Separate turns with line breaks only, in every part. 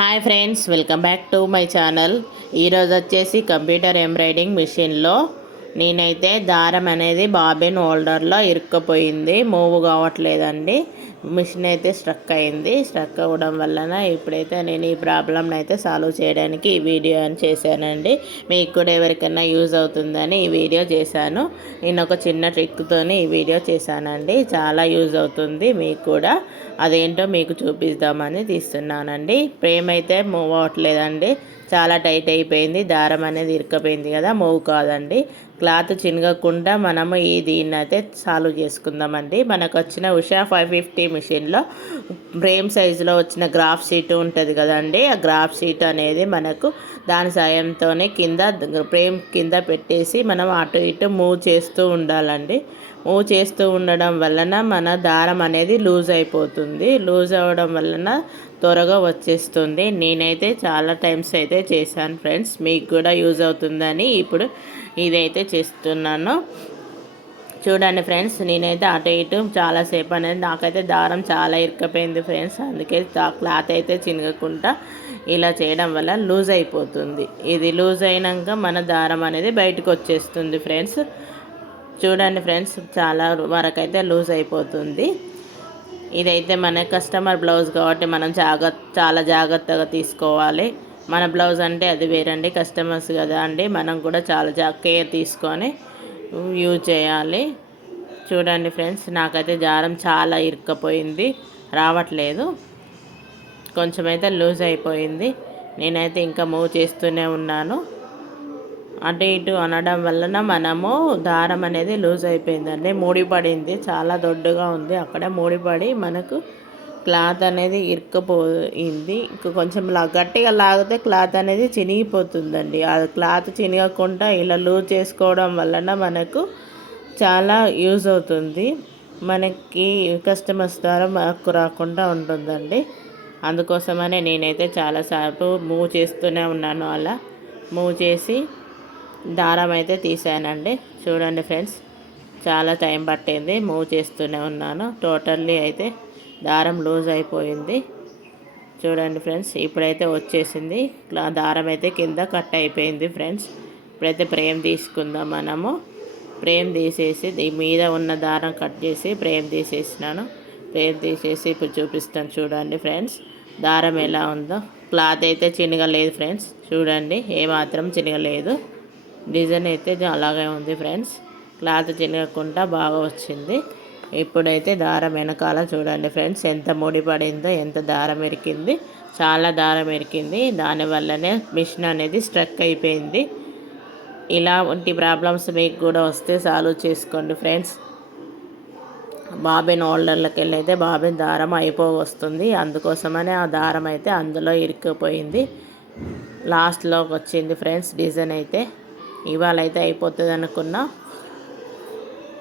Hi friends welcome back to my channel. ఈరోజు వచ్చేసి computer embroidering మిషన్లో నేనైతే దారం అనేది బాబిన్ హోల్డర్లో ఇరుక్కుపోయింది. మూవ్ కావట్లేదండి. మిషన్ అయితే స్ట్రక్ అయింది. స్ట్రక్ అవ్వడం వలన ఇప్పుడైతే నేను ఈ ప్రాబ్లమ్ని అయితే సాల్వ్ చేయడానికి ఈ వీడియో అని చేశానండి. మీకు కూడా ఎవరికైనా యూజ్ అవుతుందని ఈ వీడియో చేశాను. నేను ఒక చిన్న ట్రిక్తోని ఈ వీడియో చేశానండి. చాలా యూజ్ అవుతుంది మీకు కూడా. అదేంటో మీకు చూపిద్దామని తీస్తున్నానండి. ఫ్రేమ్ అయితే మూవ్ అవ్వట్లేదండి. చాలా టైట్ అయిపోయింది. దారం అనేది ఇరుకపోయింది కదా. మూవ్ కాదండి. క్లాత్ చినగకుండా మనము ఈ దీన్ని అయితే సాల్వ్ చేసుకుందామండి. మనకు వచ్చిన ఉషా ఫైవ్ ఫిఫ్టీ మిషన్లో ఫ్రేమ్ సైజులో వచ్చిన గ్రాఫ్ షీట్ ఉంటుంది కదండి. ఆ గ్రాఫ్ షీట్ అనేది మనకు దాని సాయంతోనే కింద ఫ్రేమ్ కింద పెట్టేసి మనం అటు ఇటు మూవ్ చేస్తూ ఉండాలండి. మూవ్ చేస్తూ ఉండడం వలన మన దారం అనేది లూజ్ అయిపోతుంది. లూజ్ అవ్వడం వలన త్వరగా వచ్చేస్తుంది. నేనైతే చాలా టైమ్స్ అయితే చేశాను ఫ్రెండ్స్. మీకు కూడా యూజ్ అవుతుందని ఇప్పుడు ఇదైతే చేస్తున్నాను. చూడండి ఫ్రెండ్స్ నేనైతే అటు ఇటు చాలాసేపు అనేది నాకైతే దారం చాలా ఇరుకపోయింది ఫ్రెండ్స్. అందుకే క్లాత్ అయితే చినగకుండా ఇలా చేయడం వల్ల లూజ్ అయిపోతుంది. ఇది లూజ్ అయినాక మన దారం అనేది బయటకు వచ్చేస్తుంది ఫ్రెండ్స్. చూడండి ఫ్రెండ్స్ చాలా వరకు అయితే లూజ్ అయిపోతుంది. ఇదైతే మన కస్టమర్ బ్లౌజ్ కాబట్టి మనం జాగ్రత్త చాలా జాగ్రత్తగా తీసుకోవాలి. మన బ్లౌజ్ అంటే అది వేరండి కస్టమర్స్ కదా అండి. మనం కూడా చాలా జా కేర్ తీసుకొని యూజ్ చేయాలి. చూడండి ఫ్రెండ్స్ నాకైతే జారం చాలా ఇరుక్కపోయింది. రావట్లేదు. కొంచెం అయితే లూజ్ అయిపోయింది. నేనైతే ఇంకా మూవ్ చేస్తూనే ఉన్నాను. అటు ఇటు అనడం వలన మనము దారం అనేది లూజ్ అయిపోయిందండి. ముడిపడింది చాలా దొడ్డుగా ఉంది. అక్కడ ముడిపడి మనకు క్లాత్ అనేది ఇరుక్కుపోయింది. ఇంకా కొంచెం గట్టిగా లాగితే క్లాత్ అనేది చినిగిపోతుందండి. ఆ క్లాత్ చినిగకుండా ఇలా లూజ్ చేసుకోవడం వలన మనకు చాలా యూజ్ అవుతుంది. మనకి కస్టమర్స్ ద్వారా మనకు రాకుండా ఉంటుందండి. అందుకోసమనే నేనైతే చాలాసార్లు మూవ్ చేస్తూనే ఉన్నాను అలా. మూవ్ చేసి దారం అయితే తీసానండి. చూడండి ఫ్రెండ్స్ చాలా టైం పట్టింది. మూవ్ చేస్తూనే ఉన్నాను. టోటల్లీ అయితే దారం లూజ్ అయిపోయింది. చూడండి ఫ్రెండ్స్ ఇప్పుడైతే వచ్చేసింది. దారం అయితే కింద కట్ అయిపోయింది ఫ్రెండ్స్. ఇప్పుడైతే ప్రేమ్ తీసుకుందాం మనము. ప్రేమ్ తీసేసి మీద ఉన్న దారం కట్ చేసి ప్రేమ్ తీసేసినాను. ప్రేమ్ తీసేసి ఇప్పుడు చూపిస్తాను చూడండి ఫ్రెండ్స్. దారం ఎలా ఉందో. క్లాత్ అయితే చినగలేదు ఫ్రెండ్స్. చూడండి ఏమాత్రం చినగలేదు. డిజైన్ అయితే అలాగే ఉంది ఫ్రెండ్స్. క్లాత్ చినగకుండా బాగా వచ్చింది. ఇప్పుడైతే దారం వెనకాల చూడండి ఫ్రెండ్స్ ఎంత ముడి పడిందో ఎంత దారం ఎరికింది చాలా దారం ఎరికింది దానివల్లనే మిషన్ అనేది స్ట్రక్ అయిపోయింది. ఇలాంటి ప్రాబ్లమ్స్ మీకు కూడా వస్తే సాల్వ్ చేసుకోండి ఫ్రెండ్స్. బాబిన్ హోల్డర్లకు వెళ్ళి అయితే బాబిన్ దారం అయిపో వస్తుంది అందుకోసమనే ఆ దారం అయితే అందులో ఇరుక్కుపోయింది లాస్ట్లోకి వచ్చింది ఫ్రెండ్స్ డిజైన్ అయితే. ఇవాళ అయితే అయిపోతుంది అనుకున్నా.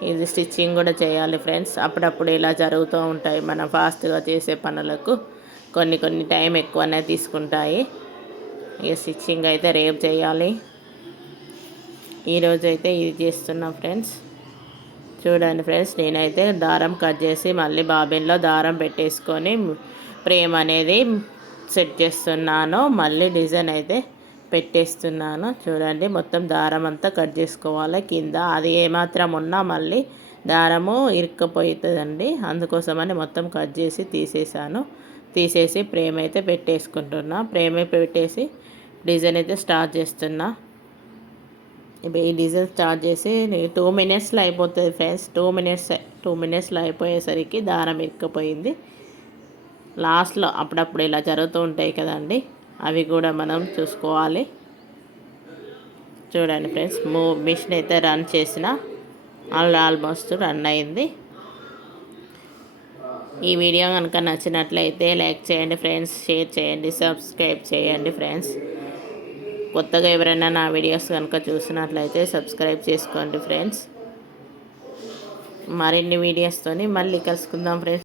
ఇది స్టిచ్చింగ్ కూడా చేయాలి ఫ్రెండ్స్. అప్పుడప్పుడు ఇలా జరుగుతూ ఉంటాయి మనం ఫాస్ట్గా చేసే పనులకు. కొన్ని కొన్ని టైం ఎక్కువనే తీసుకుంటాయి. ఇక స్టిచ్చింగ్ అయితే రేపు చేయాలి. ఈరోజు అయితే ఇది చేస్తున్నాం ఫ్రెండ్స్. చూడండి ఫ్రెండ్స్ నేనైతే దారం కట్ చేసి మళ్ళీ బాబిన్లో దారం పెట్టేసుకొని ప్రేమ్ అనేది సెట్ చేస్తున్నాను. మళ్ళీ డిజైన్ అయితే పెట్టేస్తున్నాను. చూడండి మొత్తం దారం అంతా కట్ చేసుకోవాలి. కింద అది ఏమాత్రం ఉన్నా మళ్ళీ దారము ఇరుక్కపోతుందండి అందుకోసమని మొత్తం కట్ చేసి తీసేసాను తీసేసి ప్రేమ్ అయితే పెట్టేసుకుంటున్నా. ప్రేమ పెట్టేసి డిజైన్ అయితే స్టార్ట్ చేస్తున్నా. ఈ డిజైన్ స్టార్ట్ చేసి టూ మినిట్స్లో అయిపోతుంది ఫ్రెండ్స్. టూ మినిట్స్ టూ మినిట్స్లో అయిపోయేసరికి దారం ఇరుక్కుపోయింది. లాస్ట్లో అప్పుడప్పుడు ఇలా జరుగుతూ ఉంటాయి కదండి. అవి కూడా మనం చూసుకోవాలి. చూడండి ఫ్రెండ్స్ మూ మిషన్ అయితే రన్ చేసిన. ఆల్మోస్ట్ రన్ అయింది. ఈ వీడియో కనుక నచ్చినట్లయితే లైక్ చేయండి ఫ్రెండ్స్ షేర్ చేయండి సబ్స్క్రైబ్ చేయండి ఫ్రెండ్స్. కొత్తగా ఎవరైనా నా వీడియోస్ కనుక చూసినట్లయితే సబ్స్క్రైబ్ చేసుకోండి ఫ్రెండ్స్. మరిన్ని వీడియోస్తోని మళ్ళీ కలుసుకుందాం ఫ్రెండ్స్.